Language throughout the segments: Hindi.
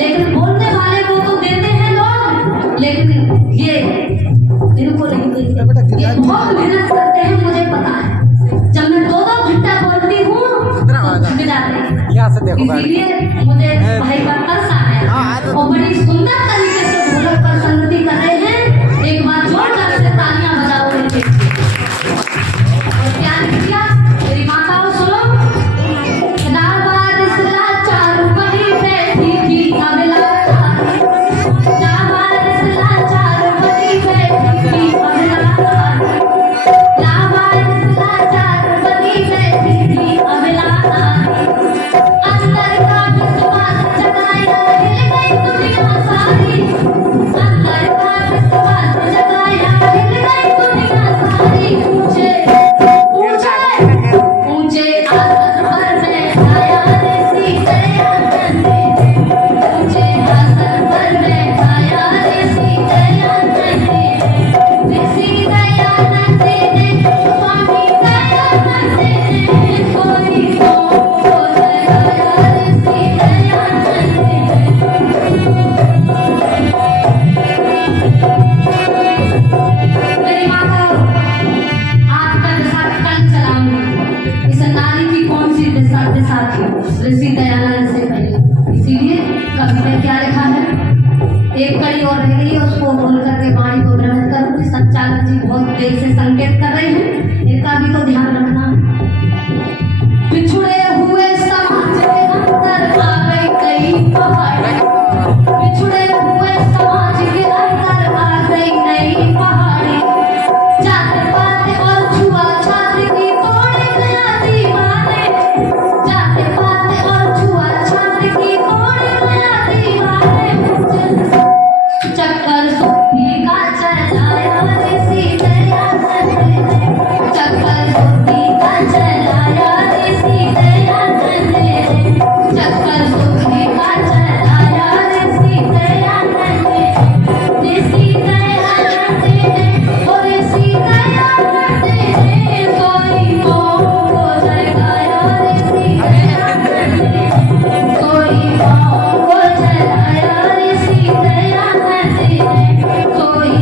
लेकिन बोलने वाले को तो देते हैं लोग, लेकिन ये इनको नहीं देते। ये बहुत मेहनत करते हैं, मुझे पता है। जब मैं 2-2 घंटा बोलती हूँ तो थक जाते हैं। इसीलिए मुझे भाई का तरस आया और बड़ी सुंदर तरीके से ढोलक पर संगति कर रहे हैं। एक बार जोरदार से तालियां बजाओ इनके लिए। और प्यार किया मेरी माताओं, सुनो। ऋषि दयानंद से पहले। इसीलिए कवि में क्या लिखा है, एक कड़ी और रह गई है, उसको बोल करके वाणी को ग्रहण करूंगी। संचालक जी बहुत देर से संकेत कर रहे हैं, इनका भी तो ध्यान रखना। पिछड़े हुए समाज के अंदर आ गई कई पहाड़ी, पिछड़े हुए समाज के अंदर आ गई नई पहाड़ी। जात पात और छुआछात की तोड़ गया दीवाने, जात पात और छुआछात की तोड़ गया दीवाने। चक्कर सुखी का चलाया ऋषि दयानंद ने, चक्कर सुखी का चलाया ऋषि दयानंद ने, चक्कर सुखी का चलाया ऋषि दयानंद ने, ऋषि दयानंद ने, ओ ऋषि दयानंद ने, कोई को जगाया ऋषि दयानंद ने, कोई को जगाया ऋषि दयानंद ने, कोई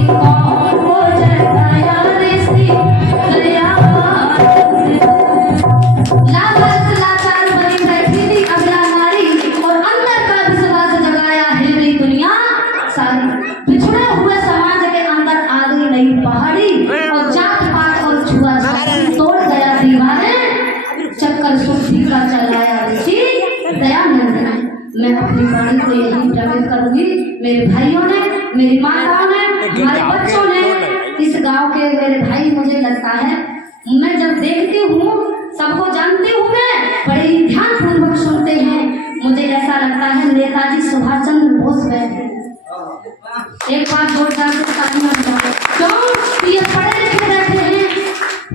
को जगाया ऋषि दयानंद ने। लाचार लाचार बनी बैठी थी अबला नारी, और अंदर का विश्वास जगाया हिल गई दुनिया सारी। पिछड़े हुए समाज के अंदर आ गई नई पहाड़ी, और जात पात और छुआछात तोड़ गया दीवाने। चक्कर सुखी का चलाया ऋषि दयानंद ने। मैं अपनी वाणी को यही प्रकट करूंगी। मेरे भाइयों ने, मेरी माताओं ने, हमारे बच्चों ने, इस गांव के मेरे भाई, मुझे लगता है मैं जब देखती हूँ, सबको जानती हूँ मैं, बड़े ही ध्यान पूर्वक सुनते हैं। मुझे ऐसा लगता है नेताजी सुभाष चंद्र बोस बैठे। एक बार जोरदार से तालियां बजाओ। क्यों? ये पढ़े लिखे बैठे हैं,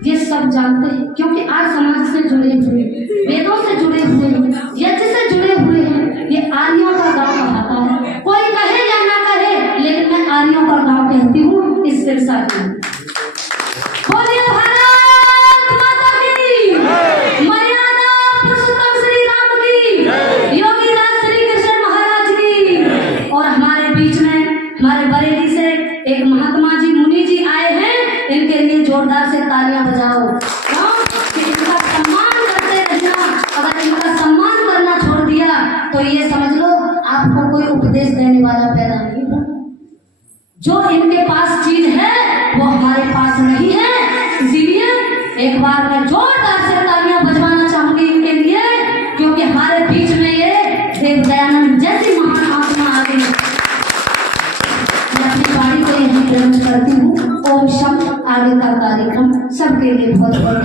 ये सब जानते हैं, क्योंकि आज समाज से जुड़े हुए, वेदों से जुड़े हुए हैं, यज्ञ से जुड़े हुए हैं। ये आर्यों का गांव कहलाता है, कोई कहे या ना कहे, लेकिन मैं आर्यों का गांव कहती हूँ इस सिरसा की। बोलिए भारत माता की, मर्यादा पुरुषोत्तम श्री राम की, योगी राज श्री कृष्ण महाराज की। और हमारे बीच में हमारे बरेली से एक महात्मा जी, मुनि जी आए हैं, इनके लिए जोरदार से तालियां बजाओ। कि इनका सम्मान करते रहना। अगर इनका सम्मान करना छोड़ दिया तो ये समझ लो आपको कोई उपदेश देने वाला पैदा नहीं हुआ। जो इनके पास चीज है वो हमारे पास नहीं है। इसीलिए एक बार मैं जोरदार से तालियां बजवाना चाहूंगी इनके लिए, क्योंकि हमारे बीच में ये देव दयानंद जैसी महान आत्मा आ गई। मैं अपनी वाणी को यही प्रकट करती हूँ। ओम शम। आगे का कार्यक्रम सबके लिए बहुत बहुत